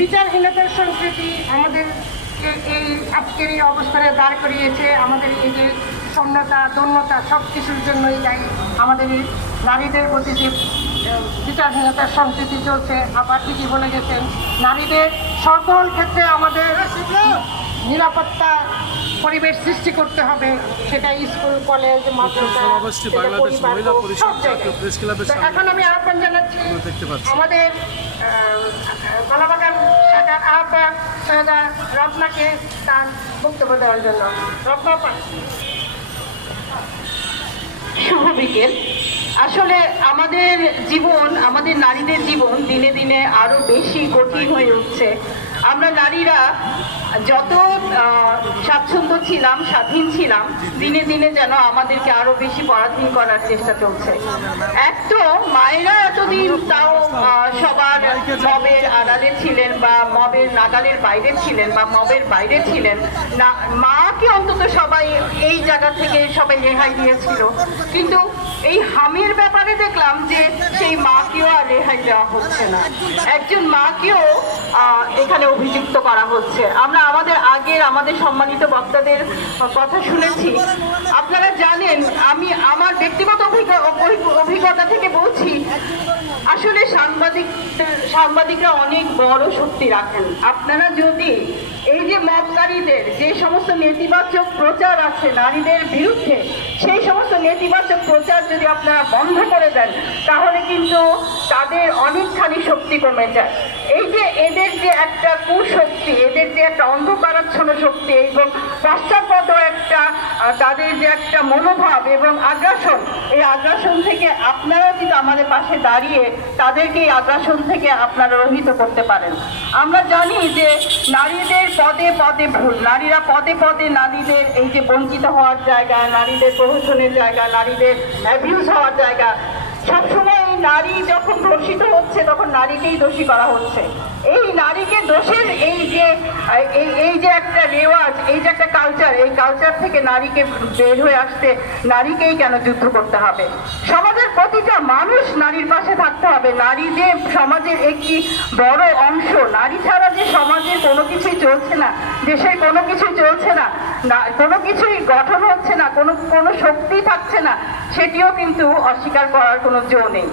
বিচারহীনতার সংস্কৃতি আমাদের এই আজকের এই অবস্থানে দাঁড় করিয়েছে। আমাদের এই যে শূন্যতা দন্যতা সব কিছুর জন্যই দায়ী আমাদের এই নারীদের প্রতি যে বিচারহীনতার সংস্কৃতি চলছে। আবার ঠিকই বলে গেছেন, নারীদের সকল ক্ষেত্রে আমাদের নিরাপত্তা পরিবেশ সৃষ্টি করতে হবে, সেটা স্কুল কলেজ মাদ্রাসা সব জায়গায়। এখন আমি আহ্বান জানাচ্ছি আমাদের কলাবাগান শাখার আহ্বায়ক সৈয়দা রত্নাকে তার বক্তব্য দেওয়ার জন্য। রত্না, শুভ বিকেল। আসলে আমাদের জীবন, আমাদের নারীদের জীবন দিনে দিনে আরো বেশি কঠিন হয়ে উঠছে। আমরা নারীরা যত স্বাচ্ছন্দ্য ছিলাম, স্বাধীন ছিলাম, দিনে দিনে যেন আমাদেরকে আরো বেশি পরাধীন করার চেষ্টা চলছে। এক তো মায়েরা এতদিন তাও সবার মবের আড়ালে ছিলেন বা মবের নাগালের বাইরে ছিলেন বা মবের বাইরে ছিলেন না, মাকে অন্তত সবাই এই জায়গা থেকে সবাই রেহাই দিয়েছিল। কিন্তু এই হামির ব্যাপারে দেখলাম যে সেই মাকেও আর রেহাই দেওয়া হচ্ছে না, একজন মাকেও এখানে অভিযুক্ত করা হচ্ছে। আমরা আমাদের সম্মানিত বক্তাদের কথা শুনেছি। আপনারা জানেন, আমি আমার ব্যক্তিগত অভিজ্ঞতা থেকে বলছি, আসলে সাংবাদিকরা অনেক বড় শক্তি রাখেন। আপনারা যদি এই যে মবকারীদের যে সমস্ত নেতিবাচক প্রচার আছে নারীদের বিরুদ্ধে, সেই সমস্ত নেতিবাচক প্রচার যদি আপনারা বন্ধ করে দেন, তাহলে কিন্তু তাদের অনেকখানি শক্তি কমে যায়। এই যে এদের যে একটা কুশক্তি, এদের যে একটা অন্ধকারাচ্ছন্ন শক্তি এবং পশ্চাৎপদ একটা তাদের যে একটা মনোভাব এবং আগ্রাসন, এই আগ্রাসন থেকে আপনারা যদি আমাদের পাশে দাঁড়িয়ে তাদেরকে এই আগ্রাসন থেকে আপনারা রহিত করতে পারেন। আমরা জানি যে নারীদের পদে পদে ভুল, নারীরা পদে পদে নারীদের এই যে বঞ্চিত হওয়ার জায়গা, নারীদের প্রহসনের জায়গা, নারীদের অ্যাবিউজ হওয়ার জায়গা, সবসময় নারী যখন ধর্ষিত হচ্ছে তখন নারীকেই দোষী করা হচ্ছে। এই নারীকে দোষের এই যে একটা রেওয়াজ, এই যে একটা কালচার, এই কালচার থেকে নারীকে বের হয়ে আসতে নারীকেই কেন যুদ্ধ করতে হবে? সমাজের প্রতিটা মানুষ নারীর পাশে থাকতে হবে। নারী যে সমাজের একটি বড় অংশ, নারী ছাড়া যে সমাজের কোনো কিছুই চলছে না, দেশের কোনো কিছুই চলছে না, কোনো কিছুই গঠন হচ্ছে না, কোনো শক্তি থাকছে না, সেটিও কিন্তু অস্বীকার করার কোনো জো নেই।